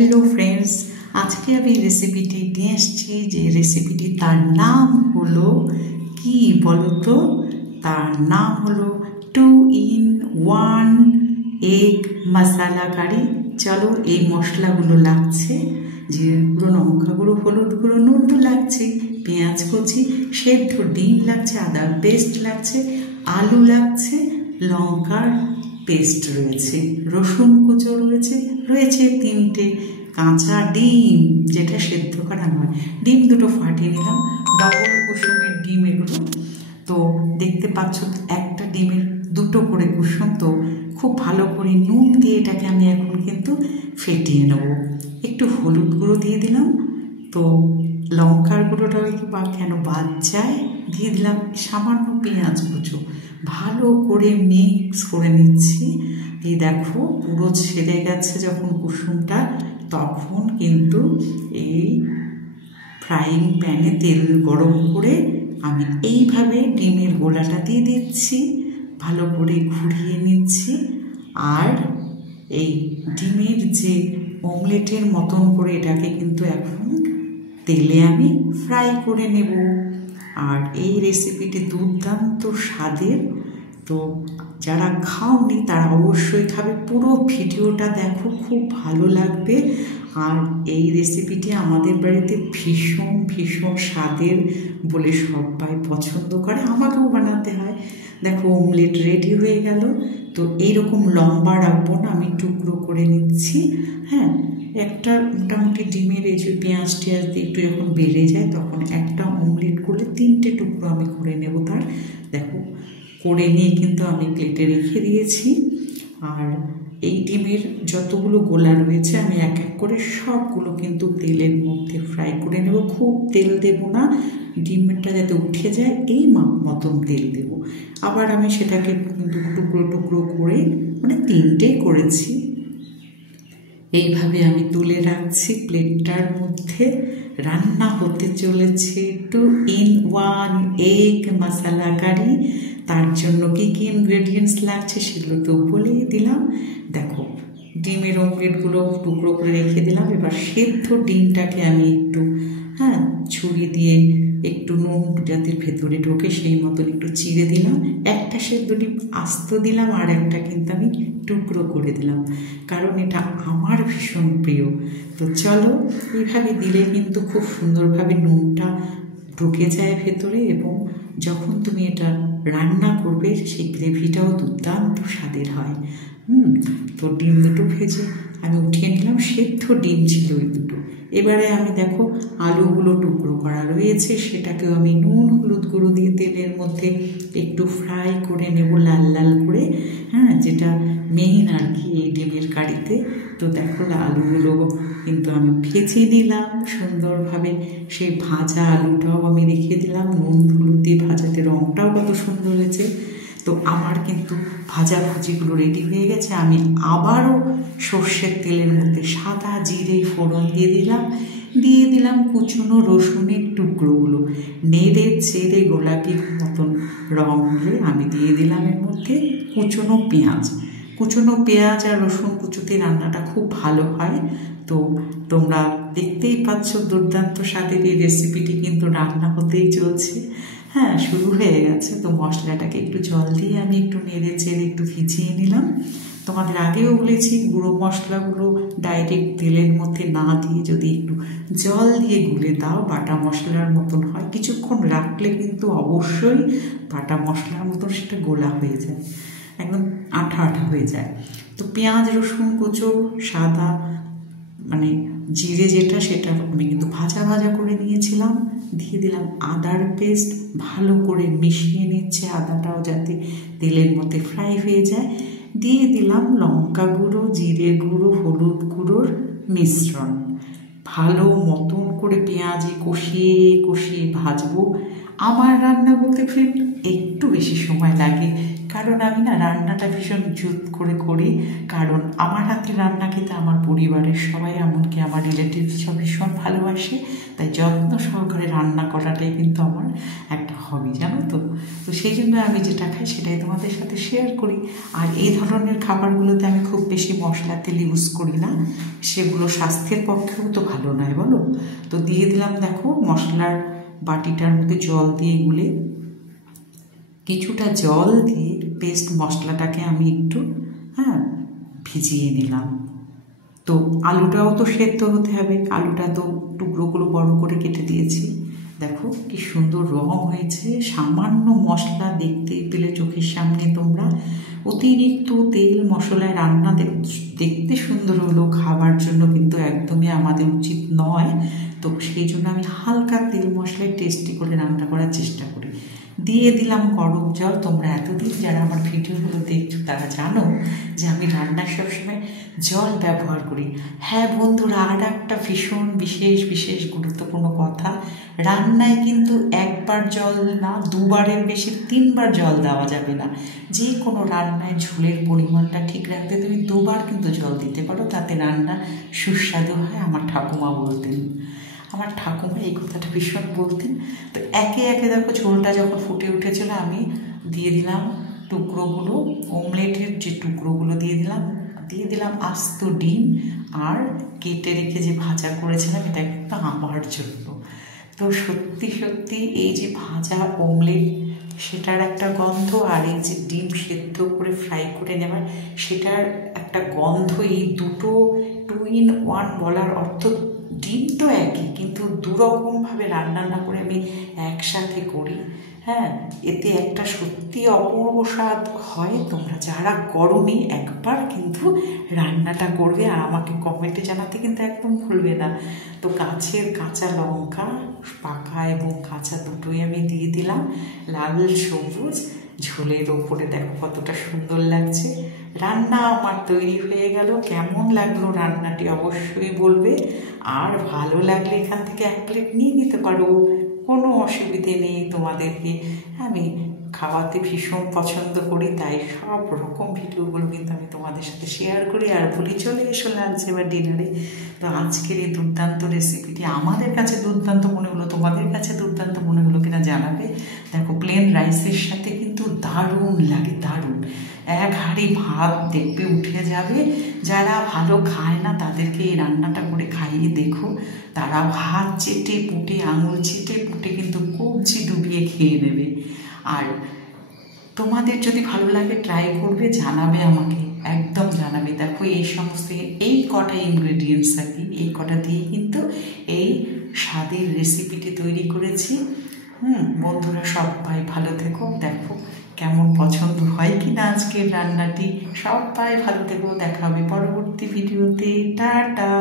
Hello friends, आज के আমি রেসিপিটি নিয়ে এসেছি। যে রেসিপিটি তার নাম হলো কি বলতো? তার নাম হলো 2-in-1 এগ মশলা কারি। চলো, এই মশলাগুলো লাগছে জিরে গুঁড়ো, লঙ্কা গুঁড়ো, হলুদ গুঁড়ো, নুন তো লাগছে, পেঁয়াজ কুচি, সেদ্ধ ডিম লাগছে, আদা পেস্ট লাগছে, আলু লাগছে, লঙ্কার পেস্ট রয়েছে, রসুন কুচো রয়েছে, রয়েছে 3টে কাঁচা ডিম, যেটা সেদ্ধ করা নয়। ডিম দুটো ফাটিয়ে নিলাম, ডবল কুসুমের ডিম এগুলো। তো দেখতে পাচ্ছ একটা ডিমের দুটো করে কুসুম। তো খুব ভালো করে নুন দিয়ে এটাকে আমি এখন কিন্তু ফেটিয়ে নেব। একটু হলুদ গুঁড়ো দিয়ে দিলাম, তো লঙ্কার গুঁড়োটাও একটু কেন বাদ যায় দিয়ে দিলাম, সামান্য পেঁয়াজ কুচো, ভালো করে মিক্স করে নিচ্ছি। এই দেখো পুরো ছেড়ে গেছে যখন কুসুমটা, তখন কিন্তু এই ফ্রাইং প্যানে তেল গরম করে আমি এইভাবে ডিমের গোলাটা দিয়ে দিচ্ছি, ভালো করে ঘুরিয়ে নিচ্ছি। আর এই ডিমের যে অমলেটের মতন করে এটাকে কিন্তু এখন তেলে আমি ফ্রাই করে নেব। আর এই রেসিপিটি দুর্দান্ত স্বাদের। তো যারা খাওনি তারা অবশ্যই খাবে, পুরো ভিডিওটা দেখো, খুব ভালো লাগবে। আর এই রেসিপিটি আমাদের বাড়িতে ভীষণ ভীষণ স্বাদের বলে সবাই পছন্দ করে, আমাকেও বানাতে হয়। দেখো অমলেট রেডি হয়ে গেল। তো এইরকম লম্বা রাখবো না, আমি টুকরো করে নিচ্ছি। হ্যাঁ, একটা মোটামুটি ডিমের এই যে পেঁয়াজ টেয়াজ দিয়ে একটু যখন বেড়ে যায়, তখন একটা অমলেট করলে 3টে টুকরো আমি করে নেব। তার দেখো করে নিয়ে কিন্তু আমি প্লেটে রেখে দিয়েছি। আর এই ডিমের যতগুলো গোলা রয়েছে আমি এক এক করে সবগুলো কিন্তু তেলের মধ্যে ফ্রাই করে নেব। খুব তেল দেব না, ডিমটা যাতে উঠে যায় এই মতন তেল দেব। আবার আমি সেটাকে কিন্তু টুকরো টুকরো করে, মানে 3টেই করেছি, এইভাবে আমি তুলে রাখছি প্লেটটার মধ্যে। রান্না হতে চলেছে 2-in-1 এগ মশলা কারি। তার জন্য কি কি ইনগ্রেডিয়েন্টস লাগছে সেগুলো তো বলেই দিলাম। দেখো ডিমের অমলেটগুলো টুকরো করে রেখে দিলাম। এবার সেদ্ধ ডিমটাকে আমি একটু ছুরি দিয়ে একটু নুন যাতে ভেতরে ঢোকে সেই মতন একটু চিড়ে দিলাম। একটা সেদ্ধ ডিম আস্ত দিলাম, আর একটা কিন্তু আমি টুকরো করে দিলাম, কারণ এটা আমার ভীষণ প্রিয়। তো চলো, এইভাবে দিলে কিন্তু খুব সুন্দরভাবে নুনটা ঢুকে যায় ভেতরে, এবং যখন তুমি এটা রান্না করবে সেই গ্রেভিটাও দুর্দান্ত স্বাদের হয়। তো ডিম দুটো ভেজে আমি উঠিয়ে নিলাম, সেদ্ধ ডিম ছিল ওই দুটো। এবারে আমি দেখো আলুগুলো টুকরো করা রয়েছে, সেটাকেও আমি নুন হলুদ গুঁড়ো দিয়ে তেলের মধ্যে একটু ফ্রাই করে নেব, লাল লাল করে। যেটা মেইন আর কি এই ডিমের কারিতে। তো দেখো আলুগুলো কিন্তু আমি ভেজে নিলাম সুন্দরভাবে। সেই ভাজা আলুটাও আমি রেখে দিলাম, নুন হলুদ দিয়ে ভাজাতে রঙটাও কত সুন্দর হয়েছে। তো আমার কিন্তু ভাজাভুজিগুলো রেডি হয়ে গেছে। আমি আবারও সর্ষের তেলের মধ্যে সাদা জিরে ফোড়ন দিয়ে দিলাম কুচনো রসুনের টুকরোগুলো, নেড়ে চেড়ে গোলাপি মতন রং হলে আমি দিয়ে দিলাম এর মধ্যে কুচনো পেঁয়াজ আর রসুন কুচোতে রান্নাটা খুব ভালো হয়। তো তোমরা দেখতেই পাচ্ছ দুর্দান্ত স্বাদের এই রেসিপিটি কিন্তু রান্না হতেই চলছে। শুরু হয়ে গেছে। তো মশলাটাকে একটু জল দিয়ে আমি একটু নেড়ে চেড়ে একটু ভিজিয়ে নিলাম। তোমাদের আগেও বলেছি, গুঁড়ো মশলাগুলো ডাইরেক্ট তেলের মধ্যে না দিয়ে যদি একটু জল দিয়ে গুলে দাও, বাটা মশলার মতন হয়। কিছুক্ষণ রাখলে কিন্তু অবশ্যই বাটা মশলার মতন সেটা গোলা হয়ে যায়, একদম আঠা আঠা হয়ে যায়। তো পেঁয়াজ রসুন কুচো, সাদা মানে জিরে যেটা, সেটা আমি কিন্তু ভাজা করে নিয়েছিলাম। দিয়ে দিলাম আদার পেস্ট, ভালো করে মিশিয়ে নিচ্ছে আদাটাও যাতে তেলের মধ্যে ফ্রাই হয়ে যায়। দিয়ে দিলাম লঙ্কা গুঁড়ো, জিরে গুঁড়ো, হলুদ গুঁড়োর মিশ্রণ। ভালো মতন করে পেঁয়াজে কষিয়ে ভাজবো। আমার রান্না বলতে ফ্রেন্ড একটু বেশি সময় লাগে, কারণ আমি না রান্নাটা ভীষণ জুত করে করি, কারণ আমার হাতে রান্না খেতে আমার পরিবারের সবাই, এমনকি আমার রিলেটিভস সব ভীষণ ভালোবাসে। তাই যত্ন সহকারে রান্না করাটাই কিন্তু আমার একটা হবি, জানো তো। তো সেই জন্য আমি যেটা খাই সেটাই তোমাদের সাথে শেয়ার করি। আর এই ধরনের খাবারগুলোতে আমি খুব বেশি মশলা তেল ইউজ করি না, সেগুলো স্বাস্থ্যের পক্ষেও তো ভালো নয়, বলো। তো দিয়ে দিলাম, দেখো মশলার বাটিটার মধ্যে জল দিয়ে গুলে, কিছুটা জল দিয়ে পেস্ট মশলাটাকে আমি একটু ভিজিয়ে নিলাম। তো আলুটাও তো সেদ্ধ হতে হবে, আলুটা তো টুকরোগুলো বড় করে কেটে দিয়েছি। দেখো কি সুন্দর রং হয়েছে, সামান্য মশলা দেখতে পেলে চোখের সামনে তোমরা। অতিরিক্ত তেল মশলায় রান্না দেখতে সুন্দর হলো, খাবার জন্য কিন্তু একদমই আমাদের উচিত নয়। তো সেই জন্য আমি হালকা তেল মশলায় টেস্টি করে রান্না করার চেষ্টা করি। দিয়ে দিলাম গরম জল। তোমরা এতদিন যারা আমার ভিডিওগুলো দেখছো তারা জানো যে আমি রান্নার সবসময় জল ব্যবহার করি। হ্যাঁ বন্ধুরা, আর একটা ভীষণ বিশেষ গুরুত্বপূর্ণ কথা, রান্নায় কিন্তু একবার জল না, দুবারের বেশি 3 বার জল দেওয়া যাবে না। যে কোনো রান্নায় ঝোলের পরিমাণটা ঠিক রাখতে তুমি 2 বার কিন্তু জল দিতে পারো, তাতে রান্না সুস্বাদু হয়। আমার ঠাকুমা বলতেন, আমার ঠাকুমা এই কথাটা ভীষণ বলতেন। তো একে একে দেখো ঝোলটা যখন ফুটে উঠেছিল, আমি দিয়ে দিলাম টুকরোগুলো, অমলেটের যে টুকরোগুলো দিয়ে দিলাম আস্ত ডিম, আর কেটে রেখে যে ভাজা করেছিলাম এটা কিন্তু আমার জন্য। তো সত্যি এই যে ভাজা অমলেট সেটার একটা গন্ধ, আর এই যে ডিম সেদ্ধ করে ফ্রাই করে নেওয়ার সেটার একটা গন্ধ, এই দুটো 2 in 1 বলার অর্থ ডিম তো একই, কিন্তু দুরকমভাবে রান্না না করে আমি একসাথে করি। এতে একটা সত্যি অপূর্ব স্বাদ হয়। তোমরা যারা করোনি একবার কিন্তু রান্নাটা করবে, আর আমাকে কমেন্টে জানাতে কিন্তু একদম ভুলবে না। তো গাছের কাঁচা লঙ্কা, পাকা এবং কাঁচা দুটোই আমি দিয়ে দিলাম, লাল সবুজ ঝোলের ওপরে। দেখো কতটা সুন্দর লাগছে। রান্না আমার তৈরি হয়ে গেল। কেমন লাগলো রান্নাটি অবশ্যই বলবে, আর ভালো লাগলে এখান থেকে 1 প্লেট নিয়ে নিতে পারো, কোনো অসুবিধে নেই। তোমাদেরকে আমি খাওয়াতে ভীষণ পছন্দ করি, তাই সব রকম ভিডিওগুলো কিন্তু আমি তোমাদের সাথে শেয়ার করি। আর বলি চলে এসো লাঞ্চে বা ডিনারে। তো আজকের এই দুর্দান্ত রেসিপিটি আমাদের কাছে দুর্দান্ত মনে হলো, তোমাদের কাছে দুর্দান্ত মনে হলো কিনা জানাবে। দেখো প্লেন রাইসের সাথে কিন্তু দারুণ লাগে, দারুণ। 1 হাঁড়ি ভাত দেখবে উঠে যাবে। যারা ভালো খায় না তাদেরকে এই রান্নাটা করে খাইয়ে দেখো, তারা ভাত চেটে পুটে, আঙুল চেটে পুটে কিন্তু কবজি ডুবিয়ে খেয়ে নেবে। আর তোমাদের যদি ভালো লাগে ট্রাই করবে, জানাবে আমাকে, একদম জানাবে। দেখো এই সমস্ত এই কটা ইনগ্রেডিয়েন্টস আর কি, এই কটা দিয়ে কিন্তু এই স্বাদের রেসিপিটি তৈরি করেছি। বন্ধুরা সবাই ভালো থেকো। দেখো কেমন পছন্দ হয় কিনা আজকের রান্নাটি। সবাই ভালো থেকো, দেখা হবে পরবর্তী ভিডিওতে। টাটা।